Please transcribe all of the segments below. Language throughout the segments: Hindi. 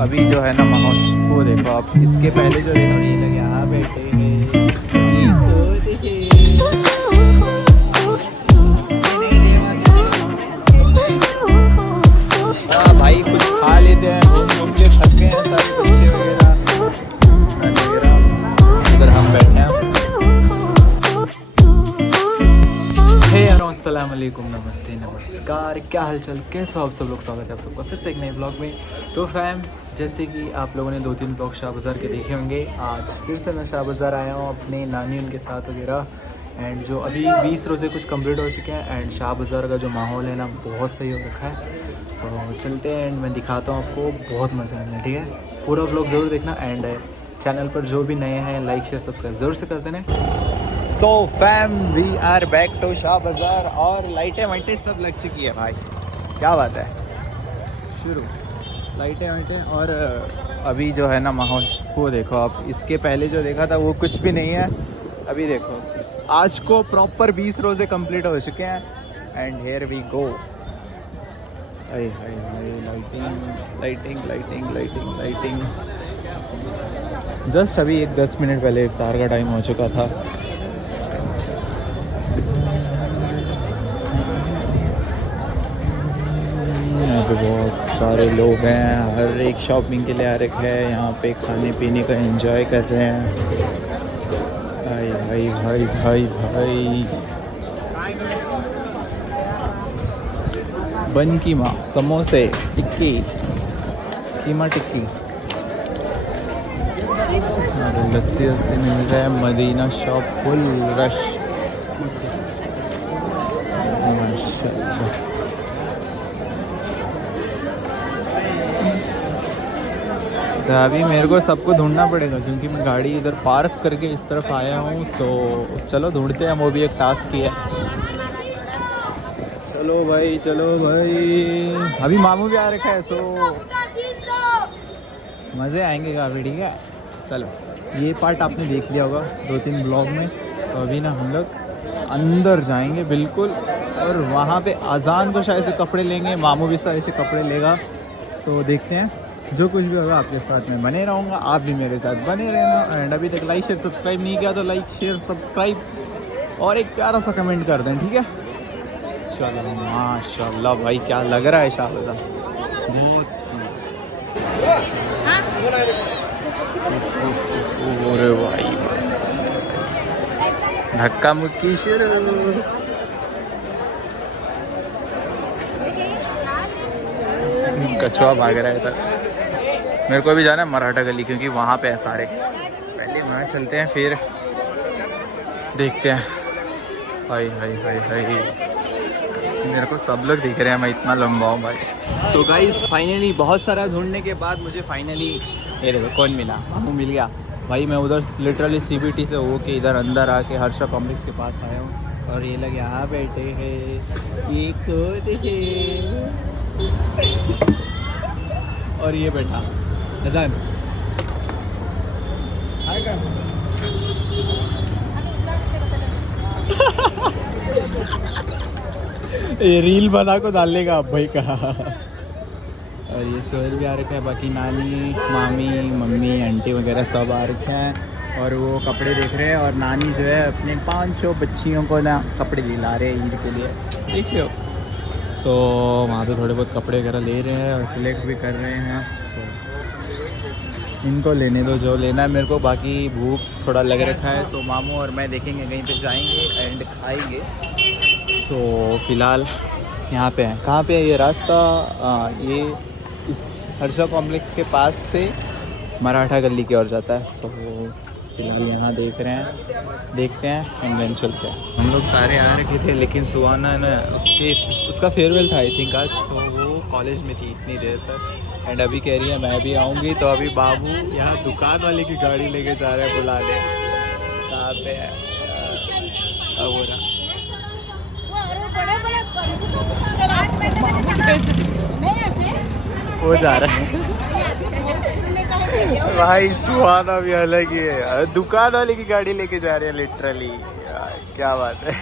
अभी जो है ना माहौल वो देखो आप, इसके पहले जो देखो ये लोग यहाँ बैठे हैं, ये तो देखिए। हाँ भाई कुछ खा लेते हैं, घूम के थक गए हैं सारे बच्चे वगैरह। इधर हम बैठे हैं। हे अस्सलाम वालेकुम, नमस्ते, नमस्कार, क्या हाल चाल, कैसे हो आप सब लोग। स्वागत है आप सबका फिर से एक नए ब्लॉग में। तो फैम, जैसे कि आप लोगों ने 2-3 ब्लॉग शाह बाज़ार के देखे होंगे, आज फिर से मैं शाह बाज़ार आया हूँ अपने नानी उनके साथ वगैरह। एंड जो अभी 20 रोज़े कुछ कंप्लीट हो चुके हैं एंड शाह बाज़ार का जो माहौल है ना बहुत सही हो रखा है। सो चलते हैं एंड मैं दिखाता हूँ आपको, बहुत मज़ा आएगा, ठीक है। पूरा ब्लॉग ज़रूर देखना एंड चैनल पर जो भी नए हैं लाइक शेयर सब्सक्राइब ज़रूर से कर देना। So fam, we are back to Shah Bazaar और लाइटें वाइटें सब लग चुकी है भाई, क्या बात है। शुरू लाइटें वाइटें और अभी जो है ना माहौल वो देखो आप, इसके पहले जो देखा था वो कुछ भी नहीं है। अभी देखो आज को प्रॉपर 20 रोज़े कंप्लीट हो चुके हैं and here we go. Hi hi hi, lighting lighting lighting lighting lighting. Just अभी 10 मिनट पहले इफ्तार का टाइम हो चुका था। यहाँ पे बहुत सारे लोग हैं, हर एक शॉपिंग के लिए आ रखे हैं, यहाँ पे खाने पीने का एंजॉय कर रहे हैं। भाई भाई भाई भाई भाई, बन कीमा, समोसे, टिक्की, कीमा टिक्की, लस्सी वस्सी मिल रहा है। मदीना शॉप फुल रश, माशाल्लाह। तो अभी मेरे को सबको ढूंढना पड़ेगा क्योंकि मैं गाड़ी इधर पार्क करके इस तरफ आया हूँ। सो चलो ढूंढते हैं, वो भी एक टास्क ही है। चलो भाई चलो भाई, अभी मामू भी आ रखा है, सो मज़े आएंगे काफ़ी, ठीक है। चलो ये पार्ट आपने देख लिया होगा 2-3 ब्लॉग में। तो अभी ना हम लोग अंदर जाएंगे बिल्कुल, और वहाँ पे अजान को शायद से कपड़े लेंगे, मामू भी शायद से कपड़े लेगा। तो देखते हैं, जो कुछ भी होगा आपके साथ में बने रहूँगा, आप भी मेरे साथ बने रहना। एंड अभी तक लाइक शेयर सब्सक्राइब नहीं किया तो लाइक शेयर सब्सक्राइब और एक प्यारा सा कमेंट कर दें, ठीक है। चलो माशाल्लाह भाई, क्या लग रहा है शाह बाज़ार, बहुत अरे भाई धक्का मुक्की शुरू। कछुआ भाग रहा है इधर। मेरे को भी जाना है मराठा गली क्योंकि वहाँ पे है सारे। पहले वहाँ चलते हैं फिर देखते हैं। हाय हाय हाय हाय, मेरे को सब लोग दिख रहे हैं, मैं इतना लंबा हूँ भाई। तो गाइस फाइनली बहुत सारा ढूंढने के बाद मुझे फाइनली ये देखो कौन मिला, मामू मिल गया भाई। मैं उधर लिटरली CBT से हो के इधर अंदर आके हर्षा कॉम्प्लेक्स के पास आया हूँ और ये लोग यहाँ बैठे हैं, ये कौन है और ये बैठा अजान। ये रील बना को डालने का भाई कहा। और ये सोहेल भी आ रखा है, बाकी नानी मामी मम्मी आंटी वगैरह सब आ रखे हैं और वो कपड़े देख रहे हैं। और नानी जो है अपने 5 बच्चियों को ना कपड़े दिला रहे हैं ईद के लिए, देखियो। सो वहाँ पे थोड़े बहुत कपड़े वगैरह ले रहे हैं और सिलेक्ट भी कर रहे हैं। सो इनको लेने दो जो लेना है मेरे को, बाकी भूख थोड़ा लग रखा है। सो मामू और मैं देखेंगे कहीं पे जाएंगे एंड खाएंगे। तो फिलहाल यहाँ पे है, कहाँ पे है ये रास्ता, ये इस हर्षा कॉम्प्लेक्स के पास से मराठा गली की ओर जाता है। सो फिलहाल यहाँ देख रहे हैं, देखते हैं एंड देन चलते हैं। हम लोग सारे आ रखे थे लेकिन सुहाना ना उसका फेयरवेल था आई थिंक आज, तो वो कॉलेज में थी इतनी देर तक एंड अभी कह रही है मैं भी आऊँगी। तो अभी बाबू यहाँ दुकान वाले की गाड़ी लेके जा रहे हैं बुलाने। कहाँ पे है वो रहा, वो जा रहा है भाई। सुहाना भी अलग ही है, दुकान वाले की गाड़ी लेके जा रहे हैं लिटरली, क्या बात है।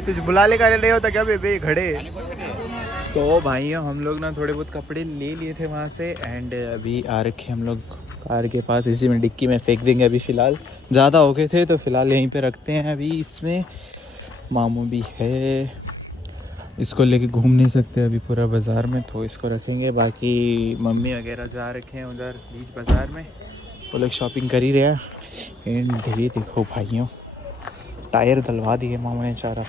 तुझे बुला ले का नहीं होता क्या बेबे, खड़े तो भाइयों हम लोग ना थोड़े बहुत कपड़े ले लिए थे वहाँ से एंड अभी आ रखे हम लोग कार के पास, इसी में डिक्की में फेंक देंगे अभी फ़िलहाल। ज़्यादा हो गए थे तो फ़िलहाल यहीं पे रखते हैं अभी। इसमें मामू भी है, इसको लेके घूम नहीं सकते अभी पूरा बाज़ार में, तो इसको रखेंगे। बाकी मम्मी वगैरह जा रखे हैं उधर बीच बाज़ार में, वो लोग शॉपिंग कर ही रहे हैं। एंड ये देखो भाइयों, टायर डलवा दिए मामू ने चारा,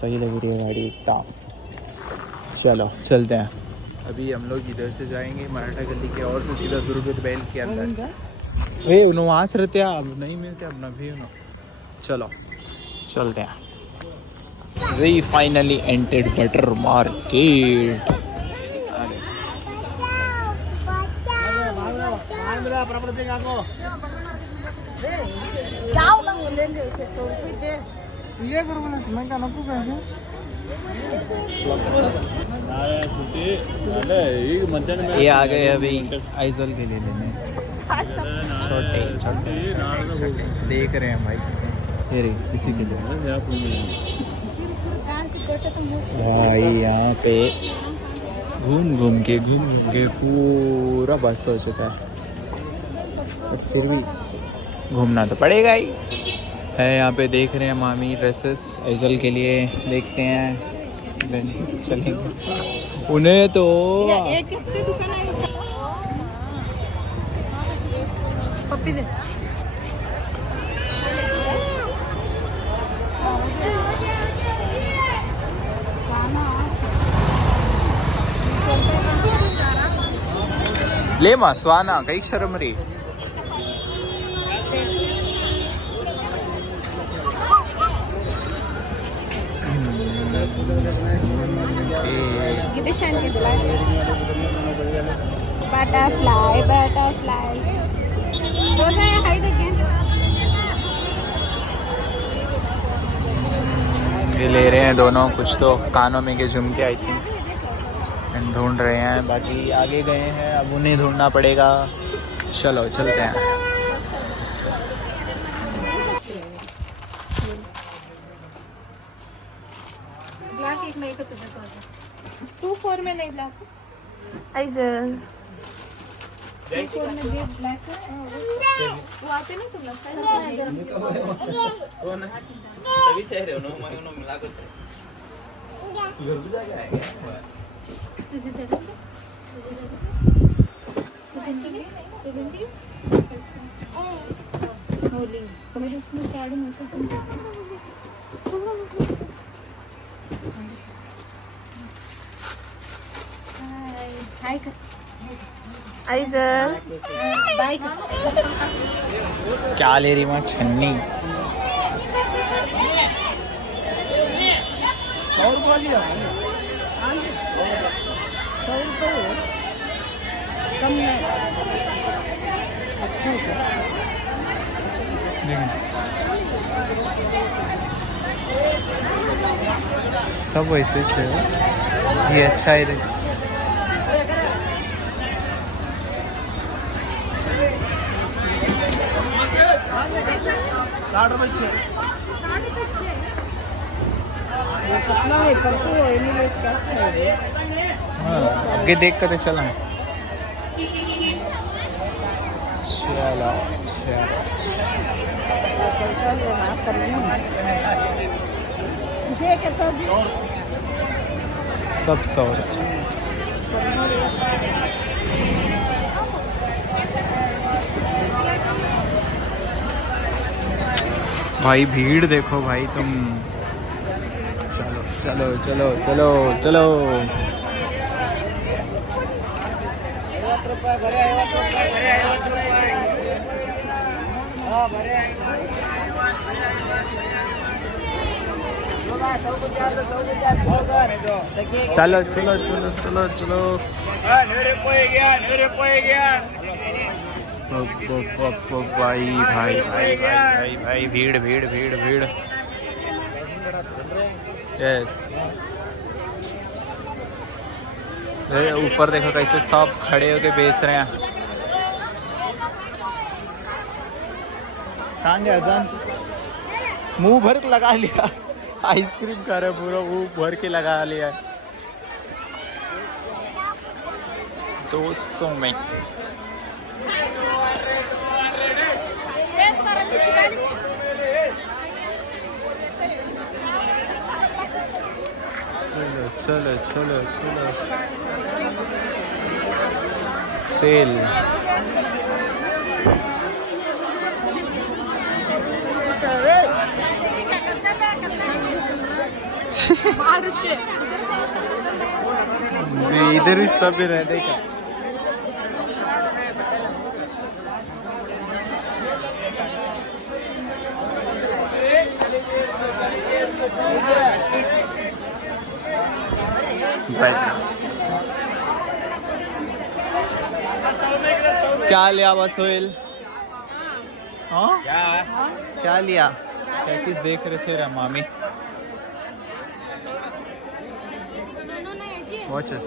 सही लग रही है गाड़ी एकदम। चलो चलते हैं। अभी हम लोग इधर से जाएंगे मराठा गली के और से सीधा दुर्ग बैल के अंदर। ए उन्होंने आज रहते अब नहीं मिलते अब ना भी उन्होंने। चलो चलते हैं। We finally entered butter market. ये आ गए अभी आइजल के लिए लेने, छोटे छोटे देख रहे हैं भाई, ये रे इसी के लिए भाई। यहाँ पे घूम घूम के पूरा बस हो चुका है, फिर भी घूमना तो पड़ेगा ही है। यहाँ पे देख रहे हैं मामी ड्रेसेस एजल के लिए, देखते हैं चलेंगे उन्हें तो। ले मां स्वाना कई शर्म रही। बटरफ्लाई बटरफ्लाई ये ले रहे हैं दोनों, कुछ तो कानों में के झुमके आई थिंक ढूंढ रहे हैं, बाकी आगे गए हैं, अब उन्हें ढूंढना पड़ेगा। चलो चलते हैं। ब्लैक एक नहीं तो तुझे तो 2-4 में नहीं ब्लैक आइजल 2-4 में ये ब्लैक है वो आते नहीं तुम लोग तभी चेहरे उन्होंने मिला के तू जरूर जाके आएगा। तुझे दे दूँ होली तुम्हें इसमें साड़ी में हाय कर आइजल बाय कर। क्या ले रही माँ छन्नी और बोलिए कम में अच्छा सब वैसे है, ये अच्छा है। कितना है परसों एनीवेज का अच्छा है। हाँ आगे देख कर चला। चलो पैसा लेना करना इसे कहता सब सौ भाई भीड़ देखो भाई तुम। चलो चलो चलो चलो चलो। चलो चलो चलो चलो चलो। भाई भाई भाई भाई भाई भीड़ भीड़ भीड़ भीड़। यस ऊपर देखो कैसे सब खड़े होके बेच रहे हैं। कहाँ गया अजान? मुंह भर के लगा लिया, आइसक्रीम खा रहे पूरा मुंह भर के लगा लिया। 200 में। चलो चलो चलो चलो। सेल। इधर ही सब रहने का। क्या लिया सोहेल? हाँ क्या लिया? पैकेज देख रहे थे मामी। वॉचेस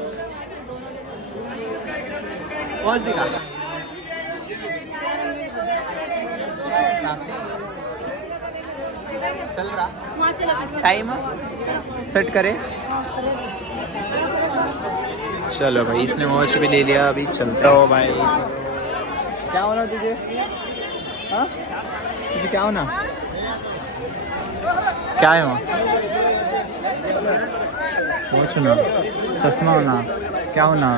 वॉच दिखा। चल रहा टाइम सेट करे। चलो भाई इसने वॉच भी ले लिया। अभी चलता हो भाई। क्या होना तुझे? हाँ तुझे क्या होना? क्या है वहाँ? वॉच होना, चश्मा होना, क्या होना?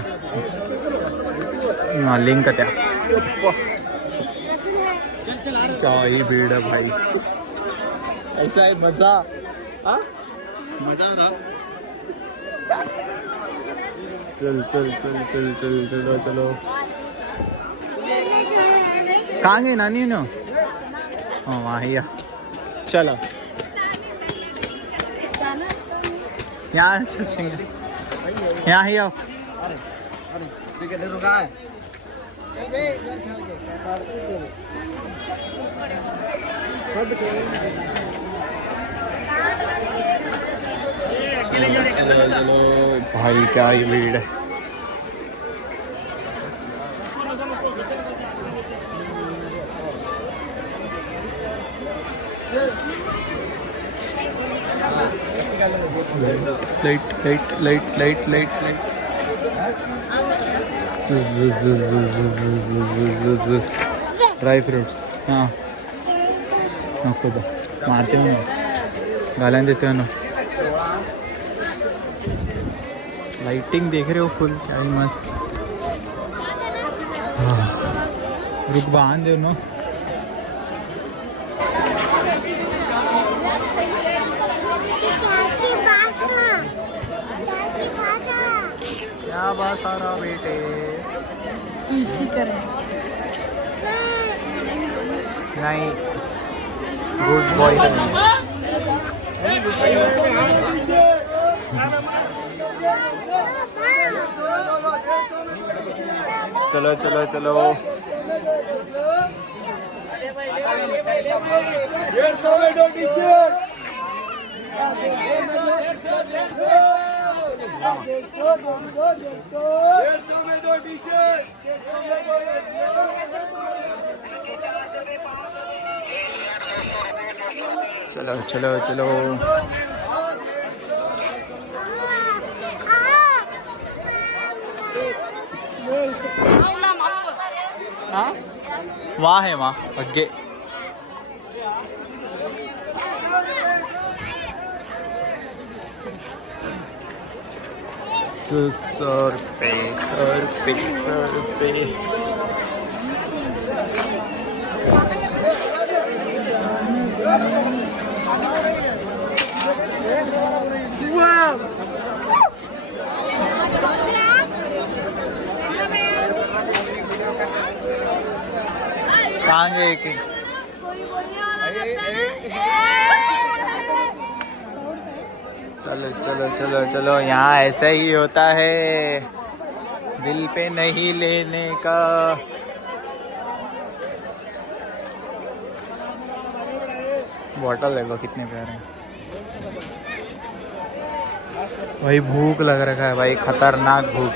लिंक क्या? क्या ही भीड़ है भाई। ऐसा है मजा। हाँ मजा आ रहा। चल चल चल चल चल चलो चलो। कहाँ गए नानी नो? हाँ वहाँ ही है। चलो यहाँ चलेंगे। यहाँ ही आओ। चलो भाई क्या ही भीड़ है। Light light light light light light. Dry fruits हाँ नको मारते हो गाला देते हो ना। लाइटिंग देख रहे हो फुल क्या ही मस्त। हाँ रुक बांध दो ना। क्या बात सारा बेटे नहीं गुड बॉय। चलो चलो चलो। 150 में 2 टी-शर्ट। चलो चलो चलो। हाँ वहाँ है वहाँ आगे। ₹100 कहाँ गए कि? चलो चलो चलो चलो। यहाँ ऐसा ही होता है दिल पे नहीं लेने का। बॉटल देखो कितने प्यारे हैं भाई। भूख लग रखा है भाई खतरनाक भूख।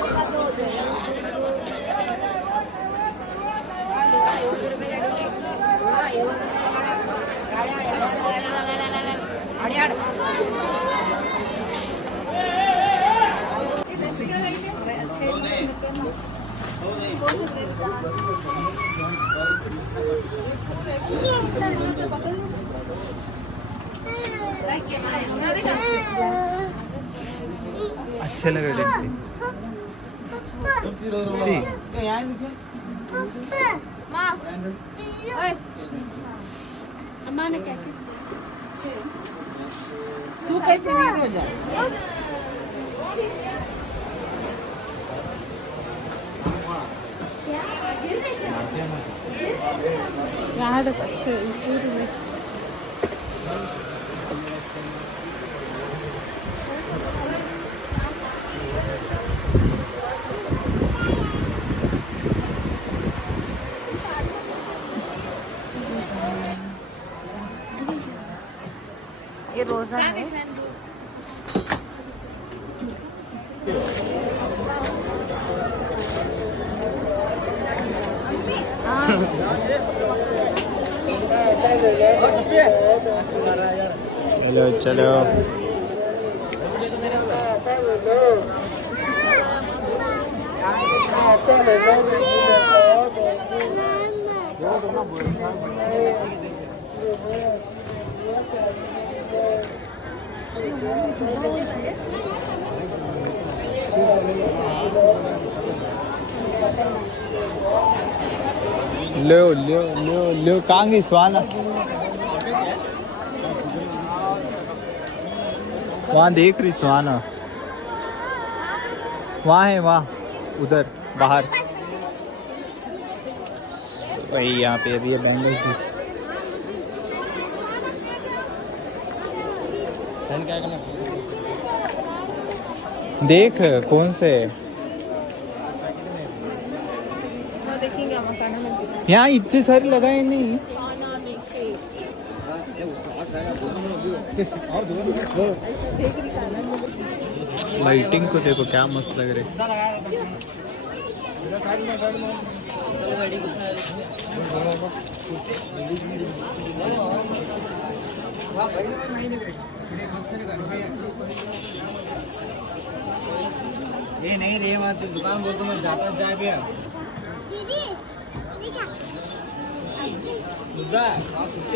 अच्छे लग रहे थे जी। माँ ओए अम्मा ने क्या तू कैसे नहीं हो जा यहाँ तक अच्छे ये रोजा है चलो चलो लो लो लो लो कहाँ गई सुहाना? वहाँ देख रही सुहाना, वहाँ है, वहाँ उधर बाहर वही। यहाँ पे अभी ये बैंगल्स देख कौन से यहाँ इतने सारे लगाए नहीं। लाइटिंग को देखो क्या मस्त लग रहे। ये नहीं रे मत दुकान बोल तो मैं जाता जा भी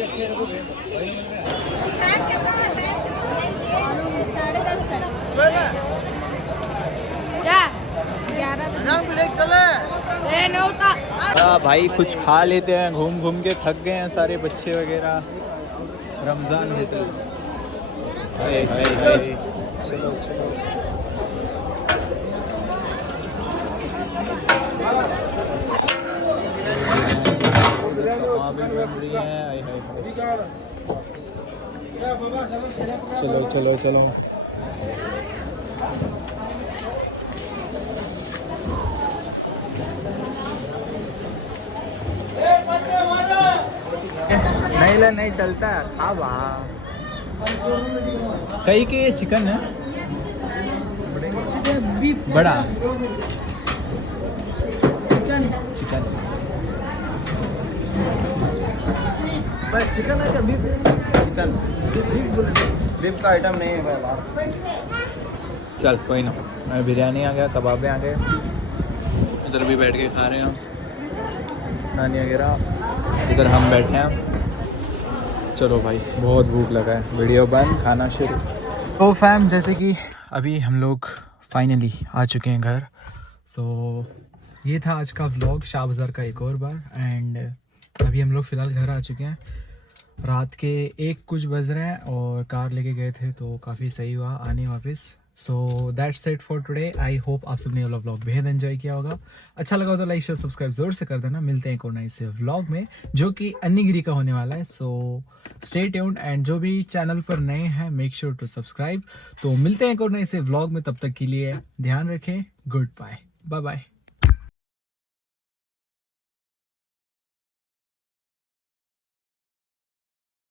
अच्छे रखो भाई कुछ खा लेते हैं, घूम घूम के थक गए हैं सारे बच्चे वगैरह। रमज़ान है तो हाय हाय हाय। चलो चलो चलो चलो चलो नहीं ले नहीं चलता खा वहाँ कहीं के चिकन है बड़ा चिकन बस चिकन है क्या बीफ? चिकन बीफ का आइटम नहीं है भाई। चल कोई ना, मैं बिरयानी आ गया, कबाबे आ गए, इधर भी बैठ के खा रहे हैं नानी वगैरह, इधर हम बैठे हैं। चलो भाई बहुत भूख लगा है, वीडियो बंद, खाना शुरू। तो फैम जैसे कि अभी हम लोग फाइनली आ चुके हैं घर। सो ये था आज का व्लॉग, शाह बाज़ार का एक और बार। एंड अभी हम लोग फ़िलहाल घर आ चुके हैं, रात के 1 कुछ बज रहे हैं और कार लेके गए थे तो काफ़ी सही हुआ आने वापस। So that's it for today. I hope आप सबने वाला व्लॉग बेहद एंजॉय किया होगा। अच्छा लगा हो तो लाइक शेयर सब्सक्राइब जरूर से कर देना। मिलते हैं एक और नए से व्लॉग में जो कि अन्नीगिरी का होने वाला है। सो स्टे ट्यून्ड एंड जो भी चैनल पर नए हैं मेक श्योर टू सब्सक्राइब। तो मिलते हैं एक और नए से व्लॉग में, तब तक के लिए ध्यान रखें। Goodbye, bye bye.